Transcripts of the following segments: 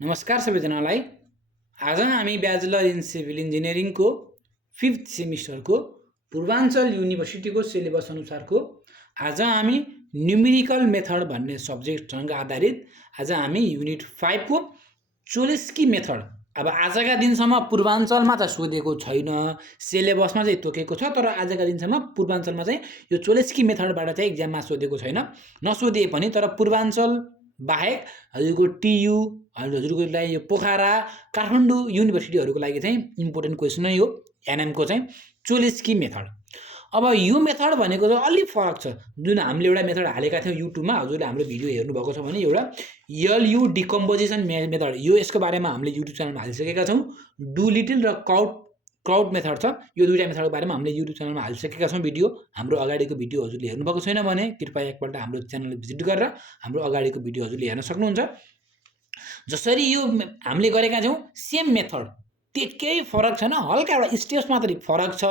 नमस्कार सबैजनालाई। आज हामी ब्याचलर इन सिभिल इन्जिनियरिङको 5th सेमिस्टरको पूर्वाञ्चल युनिभर्सिटीको सिलेबस अनुसारको आज हामी न्युमेरिकल मेथड भन्ने सब्जेक्टसँग आधारित आज हामी युनिट 5 को चोलेस्की मेथड। अब आजका दिनसम्म पूर्वाञ्चलमा त सोधेको छैन, सिलेबसमा चाहिँ तोकेको छ, तर आजका दिनसम्म पूर्वाञ्चलमा चाहिँ यो चोलेस्की मेथडबाट चाहिँ एक्जाममा सोधेको छैन। नसोधिए पनि तर पूर्वाञ्चल बाहेक हजुरको टियु हजुरको लागि यो पोखरा काठमाडौँ युनिभर्सिटीहरूको लागि चाहिँ इम्पोर्टेन्ट क्वेसन नै हो एनएमको चाहिँ चोलेस्की मेथड। अब यो मेथड भनेको चाहिँ अलिक फरक छ। जुन हामीले एउटा मेथड हालेका थियौँ युट्युबमा, हजुरले हाम्रो भिडियो हेर्नुभएको छ भने एउटा एलयु डिकम्पोजिसन मेथड, यो यसको बारेमा हामीले युट्युब च्यानलमा हालिसकेका छौँ। डु लिटिल र क्राउड मेथड छ, यो दुईवटा मेथडको बारेमा हामीले युट्युब च्यानलमा हालिसकेका छौँ भिडियो। हाम्रो अगाडिको भिडियो हजुरले हेर्नुभएको छैन भने कृपया एकपल्ट हाम्रो च्यानल भिजिट गरेर हाम्रो अगाडिको भिडियो हजुरले हेर्न सक्नुहुन्छ। जसरी यो हामीले गरेका छौँ सेम मेथड, त्यो केही फरक छैन, हल्का एउटा स्टेप्स मात्रै फरक छ,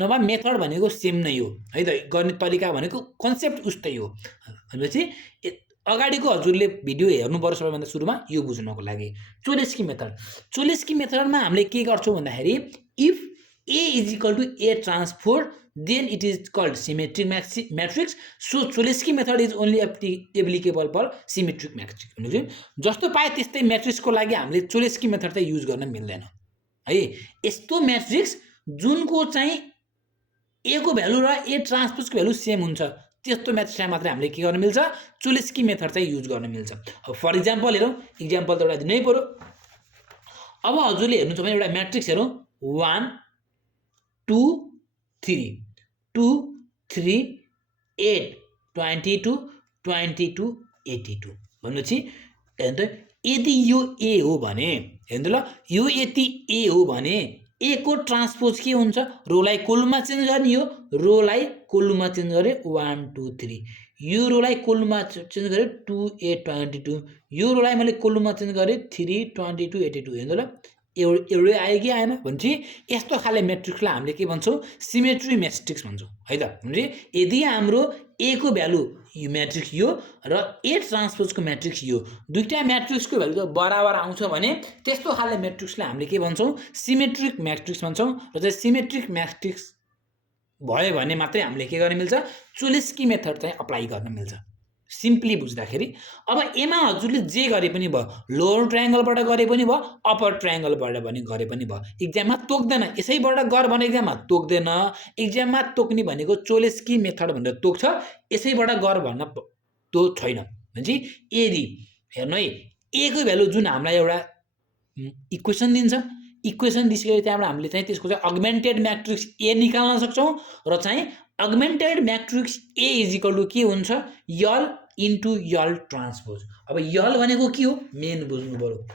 नभए मेथड भनेको सेम नै हो है त। गर्ने तरिका भनेको कन्सेप्ट उस्तै हो भनेपछि अगाडिको हजुरले भिडियो हेर्नुपर्छ सबैभन्दा सुरुमा यो बुझ्नको लागि। चोलेस्की मेथडमा हामीले के गर्छौँ भन्दाखेरि if A is equal to A transpose then it is called symmetric matrix. So Cholesky method is only applicable for symmetric matrix. जस्तो पाए त्यस्तै म्याट्रिक्सको लागि हामीले चोलेस्की मेथड चाहिँ युज गर्न मिल्दैन है। यस्तो म्याट्रिक्स जुनको चाहिँ ए को भ्यालु र ए ट्रान्सपोजको भ्यालु सेम हुन्छ, त्यस्तो म्याट्रिक्सलाई मात्रै हामीले के गर्न मिल्छ, चोलेस्की मेथड चाहिँ युज गर्न मिल्छ। अब फर इक्जाम्पल हेरौँ, इक्जाम्पल त एउटा दिनै पर्यो। अब हजुरले हेर्नुहुन्छ भने एउटा म्याट्रिक्स हेरौँ 1 2 3 2 3 8 22 22 82 भनेपछि हेर्नु त, यदि यो ए हो भने हेर्नु ल, यो यति ए हो भने ए को ट्रान्सपोज के हुन्छ, रोलाई कोलममा चेन्ज गर्ने हो, रोलाई कोलममा चेन्ज गरे 1 2 3, यो रोलाई कोलममा चेन्ज गरे 2 8 22, यो रोलाई मैले कोलममा चेन्ज गरे 3 22 82। हेर्नु ल, एउटै आयो कि आएन भनेपछि यस्तो खाले म्याट्रिक्सलाई हामीले के भन्छौँ, सिमेट्री म्याट्रिक्स भन्छौँ है त। भनेपछि यदि हाम्रो ए को भ्यालु यो म्याट्रिक्स यो र ए ट्रान्सपोजको म्याट्रिक्स यो, दुईटा म्याट्रिक्सको भ्यालु त बराबर आउँछ भने त्यस्तो खाले म्याट्रिक्सलाई हामीले के भन्छौँ, सिमेट्रिक म्याट्रिक्स भन्छौँ। र चाहिँ सिमेट्रिक म्याट्रिक्स भयो भने मात्रै हामीले के गर्न मिल्छ, चोलेस्की मेथड चाहिँ अप्लाई गर्न मिल्छ, सिम्पली बुझ्दाखेरि। अब एमा हजुरले जे गरे पनि भयो, लोवर ट्रायङ्गलबाट गरे पनि भयो, अप्पर ट्रायङ्गलबाट पनि गरे पनि भयो, इक्जाममा तोक्दैन। यसैबाट गर भने इक्जाममा तोक्दैन, इक्जाममा तोक्ने भनेको चोलेस्की मेथड भनेर तोक्छ, यसैबाट गर भन्न त्यो छैन। भनेपछि यदि हेर्नु है, ए को भ्यालु जुन हामीलाई एउटा इक्वेसन दिन्छ, इक्वेसन दिइसकेपछि त्यहाँबाट हामीले चाहिँ त्यसको चाहिँ अगमेन्टेड म्याट्रिक्स ए निकाल्न सक्छौँ। र चाहिँ augmented matrix A is equal to के हुन्छ, यल इन्टु यल ट्रान्सपोज। अब यल भनेको के हो मेन बुझ्नु पर्यो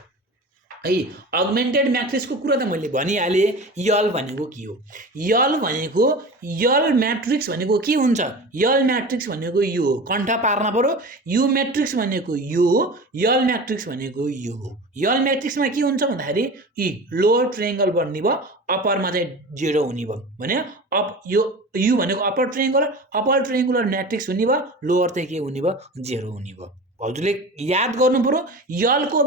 है। अगमेन्टेड म्याट्रिक्सको कुरा त मैले भनिहालेँ, यल भनेको के हो, यल भनेको यल म्याट्रिक्स भनेको के हुन्छ, यल म्याट्रिक्स भनेको यो हो, कण्ठ पार्न पर्यो। यो म्याट्रिक्स भनेको यो हो, यल म्याट्रिक्स भनेको यो हो। यल म्याट्रिक्समा के हुन्छ भन्दाखेरि यी लोवर ट्रायङ्गल बन्ने भयो, अप्परमा चाहिँ 0 हुने भयो भने अप यो यु भनेको अप्पर ट्रायङ्गुलर म्याट्रिक्स हुने भयो, लोवर चाहिँ के हुने भयो, 0 हुने भयो। हजुरले याद गर्नु पर्यो, यलको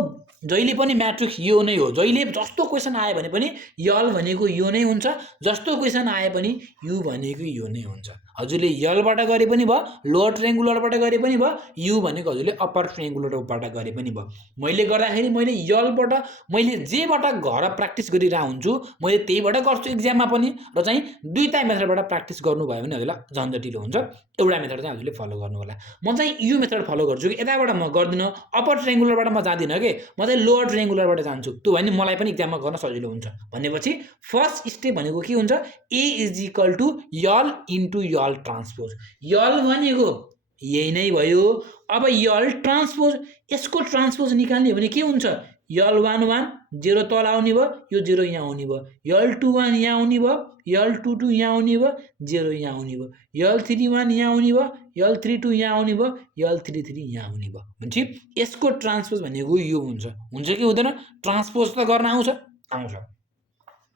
जहिले पनि म्याट्रिक्स यो नै हो। जहिले जस्तो क्वेसन आयो भने पनि यल भनेको यो नै हुन्छ, जस्तो क्वेसन आए पनि यु भनेको यो नै हुन्छ। हजुरले यलबाट गरे पनि भयो, लोवर ट्रायङ्गुलरबाट गरे पनि भयो, यु भनेको हजुरले अप्पर ट्रायङ्गुलरबाट गरे पनि भयो। मैले गर्दाखेरि मैले यलबाट मैले जेबाट घर प्र्याक्टिस गरिरहेको हुन्छु मैले त्यहीबाट गर्छु इक्जाममा पनि। र चाहिँ दुईटा मेथडबाट प्र्याक्टिस गर्नुभयो भने हजुरलाई झन्झटिलो हुन्छ, एउटा मेथड चाहिँ हजुरले फलो गर्नु होला। म चाहिँ यो मेथड फलो गर्छु कि यताबाट म गर्दिनँ, अप्पर ट्रायङ्गुलरबाट म जाँदिनँ कि, म चाहिँ लोवर ट्रायङ्गुलरबाट जान्छु, त्यो भने मलाई पनि इक्जाममा गर्न सजिलो हुन्छ भनेपछि फर्स्ट स्टेप भनेको के हुन्छ, A is equal to L into L transpose. L भनेको यही नै भयो। अब यल ट्रान्सपोज, यसको ट्रान्सपोज निकाल्ने हो भने के हुन्छ, यल 1 1 0 तल आउने भयो, यो 0 यहाँ आउने भयो, यल 2 1 यहाँ आउने भयो, यल 2 2 यहाँ आउने भयो, 0 यहाँ आउने भयो, यल 3 1 यहाँ आउने भयो, यल 3 2 यहाँ आउने भयो, यल 3 3 यहाँ आउने भयो। भनेपछि यसको ट्रान्सपोज भनेको यो हुन्छ कि हुँदैन, ट्रान्सपोज त गर्न आउँछ।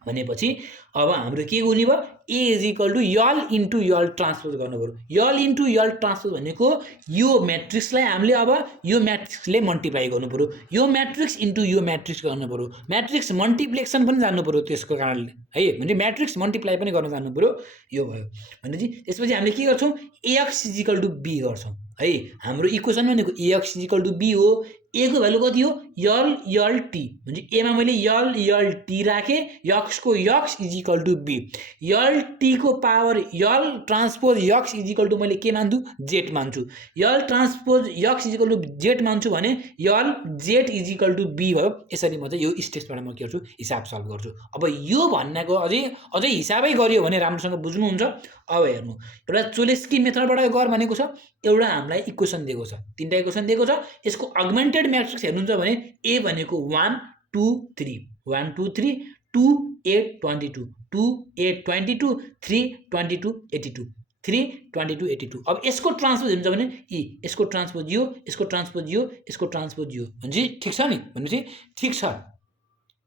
भनेपछि अब हाम्रो के हुने भयो A is equal to L into L transpose गर्नु पऱ्यो यल इन्टु यल ट्रान्सपोज भनेको यो म्याट्रिक्सलाई हामीले अब यो म्याट्रिक्सले मल्टिप्लाई गर्नु पऱ्यो यो म्याट्रिक्स इन्टु यो म्याट्रिक्स गर्नु पऱ्यो म्याट्रिक्स मल्टिप्लेक्सन पनि जान्नु पऱ्यो त्यसको कारणले है भने म्याट्रिक्स मल्टिप्लाई पनि गर्न जान्नु पऱ्यो यो भयो भनेपछि त्यसपछि हामीले के गर्छौँ AX is equal to B गर्छौँ है हाम्रो इक्वेसन भनेको AX is equal to B हो ए को भ्यालु कति हो यल यल टी भने एमा मैले यल यल टी राखेँ यक्स को X is equal to B L T को power L transpose X is equal to मैले के मान्छु जेड मान्छु L transpose X is equal to Z मान्छु भने L Z is equal to B भयो यसरी म चाहिँ यो स्टेजबाट म के गर्छु हिसाब सल्भ गर्छु अब यो भन्नेको अझै हिसाबै गरियो भने राम्रोसँग बुझ्नुहुन्छ अब हेर्नु एउटा चोलेस्की मेथडबाट गर भनेको छ एउटा हामीलाई इक्वेसन दिएको छ तीनटा इक्वेसन दिएको छ यसको अगमेन्टेड म्याट्रिक्स हेर्नुहुन्छ भने ए भनेको 1 2 3 1 2 3 2 8 22 2 8 22 3 22 82 3 22 82 अब यसको ट्रान्सपोज हेर्नुहुन्छ भने ई यसको ट्रान्सपोज यो यसको ट्रान्सपोज यो यसको ट्रान्सपोज यो भनेपछि ठिक छ नि भनेपछि ठिक छ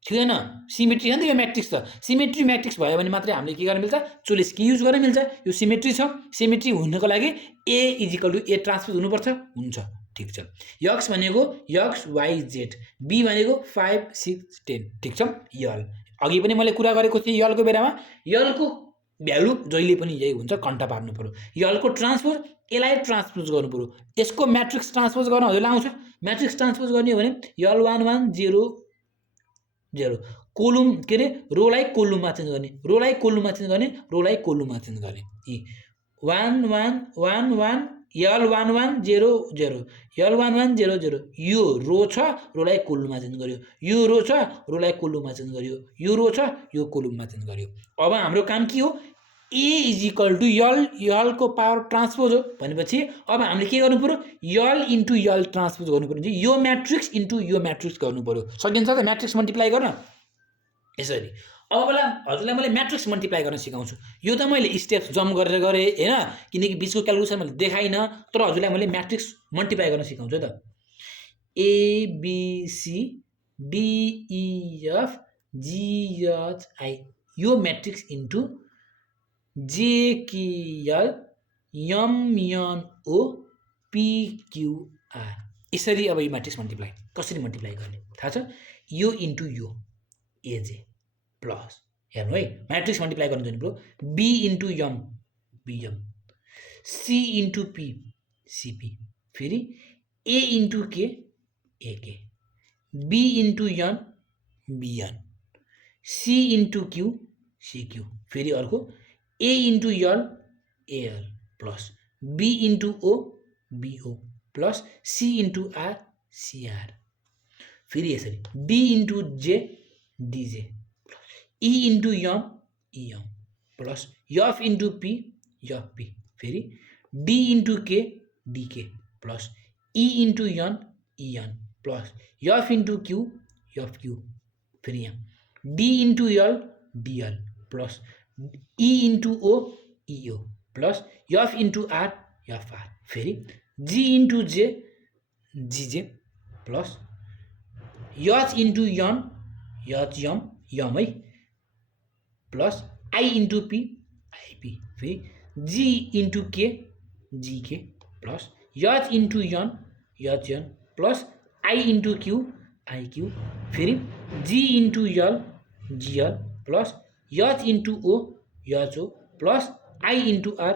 ठिक छैन सिमेट्री छ नि त यो म्याट्रिक्स त सिमेट्री म्याट्रिक्स भयो भने मात्रै हामीले के गर्न मिल्छ चोलेस्की युज गर्न मिल्छ यो सिमेट्री छ सिमेट्री हुनको लागि A is equal to A transpose हुनुपर्छ हुन्छ ठिक छ यक्स भनेको यक्स वाइ जेड बी भनेको 5 6 10 ठिक छ यल अघि पनि मैले कुरा गरेको थिएँ यलको बेलामा यलको भ्यालु जहिले पनि यही हुन्छ कन्टा पार्नु पर्यो यलको ट्रान्सपोज यसलाई ट्रान्सपोज गर्नु पर्यो यसको म्याट्रिक्स ट्रान्सपोज गर्न हजुरलाई आउँछ म्याट्रिक्स ट्रान्सपोज गर्ने हो भने यल 1 1 0 0 कोलुम के अरे रोलाई कोलुममा चेन्ज गर्ने रोलाई कोलुममा चेन्ज गर्ने रोलाई कोलुममा चेन्ज गर्ने यी 1 1 1 1 यल 1 1 0 0 यल 1 1 0 0 यो रो छ रोलाई कोलुममा चेन्ज गर्यो यो रो छ रोलाई कोलुममा चेन्ज गर्यो यो रो छ यो कोलुममा चेन्ज गर्यो अब हाम्रो काम के हो A is equal to L यलको पावर ट्रान्सपोज हो भनेपछि अब हामीले के गर्नु पर्यो यल इन्टु यल ट्रान्सपोज गर्नु पर्यो यो म्याट्रिक्स इन्टु यो म्याट्रिक्स गर्नु पर्यो सकिन्छ त म्याट्रिक्स मल्टिप्लाई गर्न यसरी अब बेला हजुरलाई मैले म्याट्रिक्स मल्टिप्लाई गर्न सिकाउँछु यो त मैले स्टेप्स जम्प गरेर गरेँ होइन किनकि बिचको क्यालकुलेसन मैले देखाइनँ तर हजुरलाई मैले म्याट्रिक्स मल्टिप्लाई गर्न सिकाउँछु त एबिसी डिइएफ जिएचआई यो म्याट्रिक्स इन्टु जेकेएल एमएनओ पिक्युआर यसरी अब यो म्याट्रिक्स मल्टिप्लाई कसरी मल्टिप्लाई गर्ने थाहा छ यो इन्टु यो एजे प्लस हेर्नु है म्याट्रिक्स मल्टिप्लाई गर्नु जानु पर्यो B into M BM C into P CP फेरि A into K AK B into N BN C into Q CQ फेरि अर्को A into L AL plus B into O BO plus C into R CR फेरि यसरी D into J DJ E into M EM plus F into P FP फेरि D into K DK plus E into N EN plus F into Q FQ फेरि यहाँ D into L DL plus E into O EO plus F into R FR फेरि G into J GJ plus H into N HM यम है plus I into P IP फेरि G into K GK plus H into N HN plus I into Q IQ फेरि G into L GL plus H into O HO plus I into R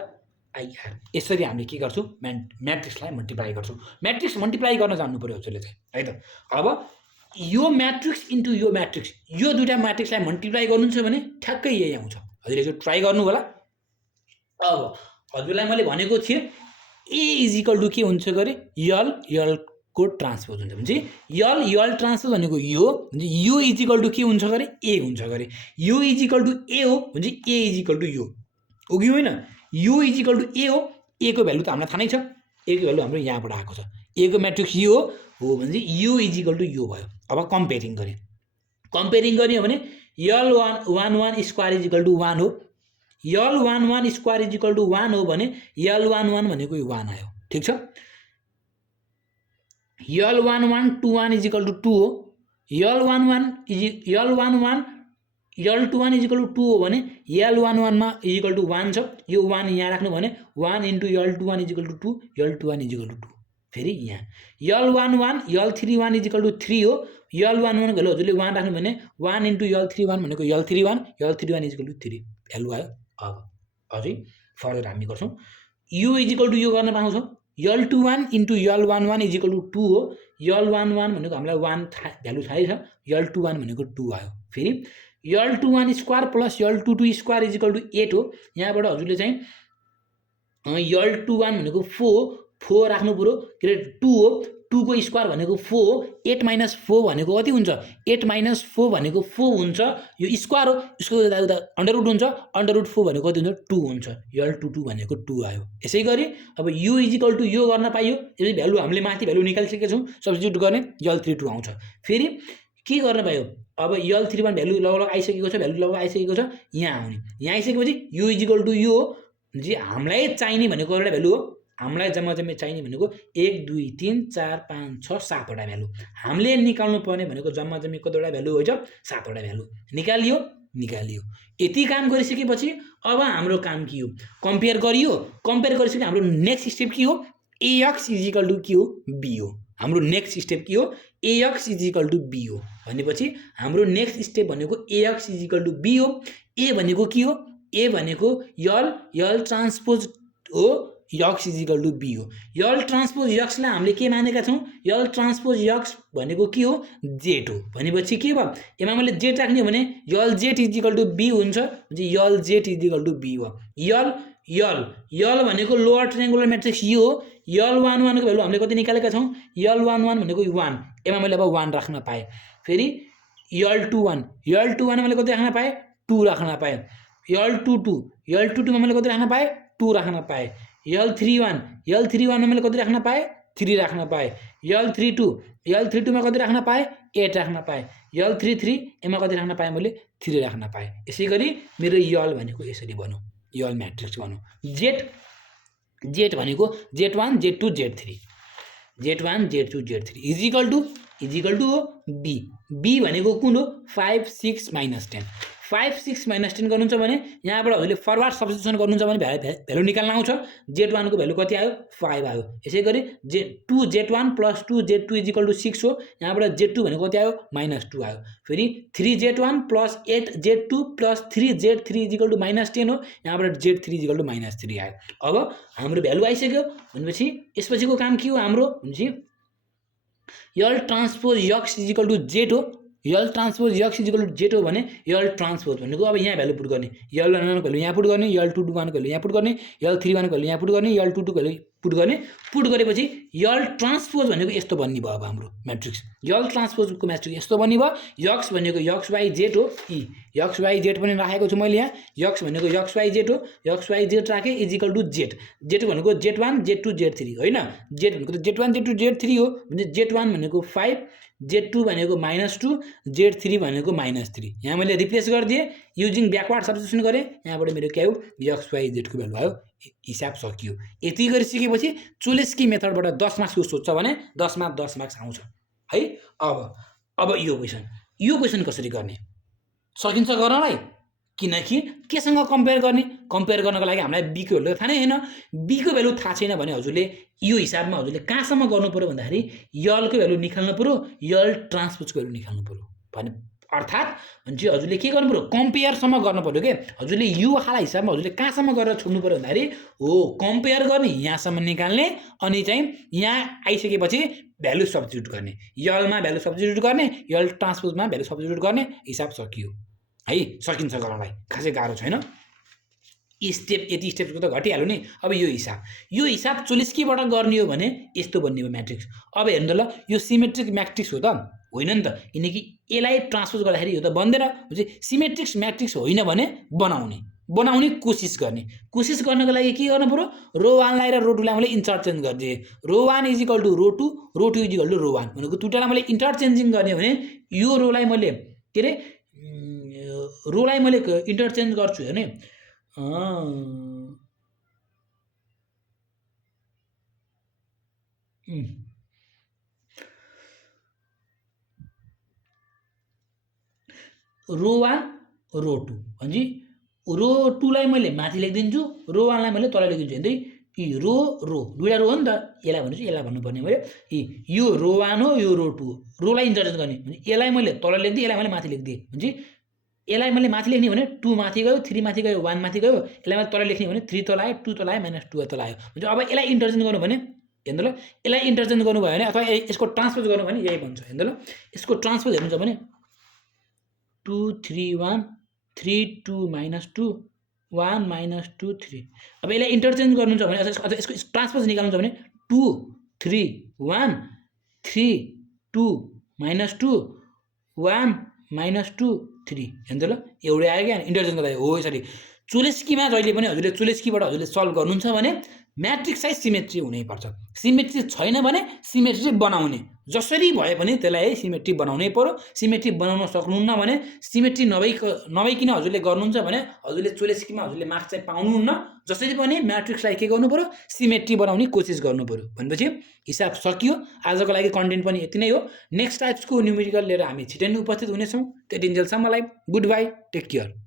IR यसरी हामीले के गर्छौँ म्याट्रिक्सलाई multiply गर्छौँ matrix multiply गर्न जान्नु पऱ्यो हजुरले चाहिँ है त अब यो म्याट्रिक्स इन्टु यो म्याट्रिक्स यो दुईवटा म्याट्रिक्सलाई मल्टिप्लाई गर्नुहुन्छ भने ठ्याक्कै यही आउँछ हजुरले चाहिँ ट्राई गर्नु होला अब हजुरलाई मैले भनेको थिएँ ए इज इक्वल टु के हुन्छ गरे यल यलको ट्रान्सपोज हुन्छ भने चाहिँ यल यल ट्रान्सपोज भनेको यो भने यो इज इक्वल टु के हुन्छ गरे ए हुन्छ गरे यो इज इक्वल टु ए हो भने चाहिँ ए इज इक्वल टु यो हो कि होइन यो इज इक्वल टु ए हो ए को भ्यालु त हामीलाई थाहा नै छ ए को भ्यालु हाम्रो यहाँबाट आएको छ ए को म्याट्रिक्स यो हो भने चाहिँ यो इज इक्वल टु यो भयो अब कम्पेरिङ गर्ने हो भने यल 1 1 स्क्वायर इज इक्वल टु 1 हो यल 1 1 स्क्वायर इज इक्वल टु 1 हो भने यल 1 1 भनेको यो 1 आयो ठिक छ यल 1 1 2 1 इज इक्वल टु 2 हो यल 1 1 L21 इज इक्वल टू 2 हो भने L11 मा इज इक्वल टू 1 छ, यो 1 यहाँ राख्नु भने 1 into L21 is equal to 2, L21 is equal to 2। फेरि यहाँ L11 L31 is equal two 3 हो, L11 को भ्यालु हजुरले 1 राख्नु भने 1 इन्टु L31 भनेको L31, L31 is equal two 3 value आयो। अब अझै फर्दर हामी गर्छौँ, यो इज इक्वल टू यो गर्न पाउँछौँ, L21 into L11 is equal to 2 हो, L11 भनेको हामीलाई 1 भ्यालु थाहै छ, L21 भनेको 2 आयो। फेरि L21 square plus L22 square is equal to 8 हो, यहाँबाट हजुरले चाहिँ L21 भनेको 4 राख्नु पऱ्यो, के अरे 2 हो, 2 को स्क्वायर भनेको 4 हो, 8 माइनस 4 भनेको कति हुन्छ, 8 माइनस 4 भनेको 4 हुन्छ, यो स्क्वायर हो, यसको यता अन्डर रुट हुन्छ, अन्डर रुट 4 भनेको कति हुन्छ 2 हुन्छ, L22 भनेको 2 आयो। यसै गरी अब यो इज इक्वल टू यो गर्न पाइयो, यसरी भ्यालु हामीले माथि भ्यालु निकालिसकेका छौँ, सब्स्टिट्युट गर्ने L32 आउँछ। फेरि के गर्न पायो, अब L31 भ्यालु लगभग आइसकेको छ, भ्यालु लगभग आइसकेको छ, यहाँ आउने, यहाँ आइसकेपछि यो इज इक्वल टू यो हो, जे हामीलाई चाहिने भनेको एउटा भ्यालु हो, हामीलाई जम्मा चाहिने भनेको 1 2 3 4 5 6 7 वटा भ्यालु, हामीले निकाल्नु पर्ने भनेको जम्मा कतिवटा भ्यालु हो, 7 वटा भ्यालु निकालियो। यति काम गरिसकेपछि अब हाम्रो काम के हो, कम्पेयर गरियो, कम्पेयर गरिसके हाम्रो नेक्स्ट स्टेप के हो, AX इज इक्वल टू के हो, B हो। हाम्रो नेक्स्ट स्टेप के हो, AX is equal to B हो भनेपछि हाम्रो नेक्स्ट स्टेप भनेको AX is equal to B हो। A भनेको के हो, A भनेको L ट्रान्सपोज हो, X is equal to B हो। L ट्रान्सपोज X लाई हामीले के मानेका छौँ, L ट्रान्सपोज X भनेको के हो, Z हो भनेपछि के भयो, यसमा मैले Z राख्ने हो भने LZ is equal to B हुन्छ, LZ is equal to B हो। L भनेको लोअर ट्रायंगुलर म्याट्रिक्स यो हो, L11 को भ्यालु हामीले कति निकालेका छौँ, L11 भनेको 1, यसमा मैले अब 1 राख्न पाएँ। फेरि L21 मैले कति राख्न पाएँ, 2 राख्न पाएँ। L22 मा मैले कति राख्न पाएँ, 2 राख्न पाएँ। L31 मा मैले कति राख्न पाएँ, 3 राख्न पाएँ। L32 मा कति राख्न पाएँ, 8 राख्न पाएँ। L33 यसमा कति राख्न पाएँ, मैले 3 राख्न पाएँ। यसै गरी मेरो L भनेको यसरी बन्यो, L म्याट्रिक्स बन्यो। Z भनेको Z1 Z2 Z3, Z1 Z2 Z3 is equal to हो B भनेको कुन हो, 5 6 माइनस 10, 5 6 माइनस 10 गर्नुहुन्छ भने यहाँबाट हजुरले फरवार्ड सब्स्टिट्युसन गर्नुहुन्छ भने भ्यालु निकाल्न आउँछ। Z1 को भ्यालु कति आयो, 5 आयो। यसै गरी 2 Z1 plus 2 Z2 is equal two 6 हो, यहाँबाट Z2 भनेको कति आयो, -2 आयो। फेरि 3 Z1 plus 8 Z2 plus 3 Z3 is equal to -10 हो, यहाँबाट Z3 इज इक्वल टू -3 आयो। अब हाम्रो भ्यालु आइसक्यो भनेपछि यसपछिको काम के हो हाम्रो भनेपछि L transpose X is equal to Z हो, L transpose X is equal to Z हो भने L ट्रान्सपोज भनेको अब यहाँ भ्यालु पुट गर्ने, L11 को भ्यालु यहाँ पुट गर्ने, L22 को भ्यालु यहाँ पुट गर्ने, L31 को भ्यालु यहाँ पुट गर्ने, L22 को भ्यालु पुट गर्ने। पुट गरेपछि L ट्रान्सपोज भनेको यस्तो बन्ने भयो। अब हाम्रो म्याट्रिक्स L ट्रान्सपोजको म्याट्रिक्स यस्तो बन्ने भयो। X भनेको XYZ हो, XYZ पनि राखेको छु मैले यहाँ, X भनेको XYZ हो, XYZ राखेँ is equal to Z, Z भनेको Z1 Z2 Z3 होइन, Z भनेको Z1 Z2 Z3 हो भने Z1 भनेको 5, Z2 भनेको -2, Z3 भनेको -3। यहाँ मैले रिप्लेस गरिदिएँ युजिङ ब्याकवार्ड सब्स्टिट्युसन गरेँ, यहाँबाट मेरो के आयो, XYZ को भ्यालु आयो, हिसाब सकियो। यति गरिसकेपछि चोलेस्की मेथडबाट 10 मार्क्सको सोध्छ भने 10 मा 10 मार्क्स आउँछ है। अब यो क्वेसन कसरी गर्ने सकिन्छ गर्नलाई, किनकि केसँग कम्पेयर गर्ने, कम्पेयर गर्नको लागि हामीलाई B को भ्यालु थाहा नै छैन। B को भ्यालु थाहा छैन भने हजुरले यो हिसाबमा हजुरले कहाँसम्म गर्नु पर्यो भन्दाखेरि L को भ्यालु निकाल्नु पर्यो, L ट्रान्सपोजको भ्यालु निकाल्नु पर्यो भने अर्थात् भने हजुरले के गर्नु पर्यो, कम्पेयरसम्म गर्नु पर्यो के। हजुरले यो वाला हिसाबमा हजुरले कहाँसम्म गरेर छोड्नु पर्यो भन्दाखेरि हो कम्पेयर गर्ने, यहाँसम्म निकाल्ने, अनि चाहिँ यहाँ आइसकेपछि भ्यालु सब्स्टिट्युट गर्ने, L मा भ्यालु सब्स्टिट्युट गर्ने, L ट्रान्सपोजमा भ्यालु सब्स्टिट्युट गर्ने, हिसाब सकियो है। सकिन्छ गर्नलाई, खासै गाह्रो छैन। स्टेप यति स्टेपको त घटिहाल्यो नि। अब यो हिसाब चोलेस्कीबाट गर्ने हो भने यस्तो बन्ने हो म्याट्रिक्स। अब हेर्नु त ल, यो सिमेट्रिक म्याट्रिक्स हो त होइन नि त, किनकि यसलाई ट्रान्सपोज गर्दाखेरि यो त बन्दैन। सिमेट्रिक म्याट्रिक्स होइन भने बनाउने कोसिस गर्नको लागि के गर्नु पर्यो, रो 1 लाई र रो 2 लाई मैले इन्टरचेन्ज गरिदिएँ। Row 1 is equal to row 2, row 2 is equal to row 1 भनेको दुईटालाई मैले इन्टरचेन्जिङ गर्ने भने यो रोलाई मैले के अरे रोलाई मैले इन्टरचेन्ज गर्छु भने रो रो 2 भनेपछि रो 2 लाई मैले माथि लेखिदिन्छु, रो 1 लाई मैले तल लेखिदिन्छु। हेर्दै यी रो दुईटा रो हो नि त, यसलाई भनेपछि यसलाई भन्नुपर्ने भयो। यो रो 1 हो, यो रो 2 हो, रोलाई इन्टरचेन्ज गर्ने भने यसलाई मैले तल लेखिदिएँ, यसलाई मैले माथि लेखिदिएँ भनेपछि यसलाई मैले माथि लेख्ने भने 2 माथि गयो, 3 माथि गयो, 1 माथि गयो, यसलाई मैले तल लेख्ने भने 3 तल आयो, 2 तल आयो, -2 तल आयो। भने अब यसलाई इन्टरचेन्ज गर्नु भने हेर्नु ल, यसलाई इन्टरचेन्ज गर्नुभयो भने अथवा यसको ट्रान्सपोज गर्नु भने यही बन्छ। हेर्नु ल, यसको ट्रान्सपोज हेर्नुहुन्छ भने 2 3 1 3 2 -2 1 -2 3। अब यसलाई इन्टरचेन्ज गर्नुहुन्छ भने अथवा यसको ट्रान्सपोज निकाल्नुहुन्छ भने 2 3 1 3 2 -2 1 -2 3। हेर्नु ल, एउटै आयो क्या इन्टरचेन्ज गर्दा हो। यसरी चुलेस्कीमा जहिले पनि हजुरले चुलेस्कीबाट हजुरले सल्भ गर्नुहुन्छ भने म्याट्रिक्स साइज सिमेट्री हुनैपर्छ। सिमेट्री छैन भने सिमेट्री बनाउने, जसरी भए पनि त्यसलाई सिमेट्री बनाउनै पर्यो। सिमेट्री बनाउन सक्नुहुन्न भने, सिमेट्री नभइकन हजुरले गर्नुहुन्छ भने हजुरले चुलेस्कीमा हजुरले मार्क्स चाहिँ पाउनुहुन्न। जसरी पनि म्याट्रिक्सलाई के गर्नु पर्यो, सिमेट्री बनाउने कोसिस गर्नु पर्यो। भनेपछि हिसाब सकियो। आजको लागि कन्टेन्ट पनि यति नै हो। नेक्स्ट टाइप्सको न्युमेरिकल लिएर हामी छिटै नै उपस्थित हुनेछौँ। त्यतिन्जेलसम्मलाई गुड बाई, टेक केयर।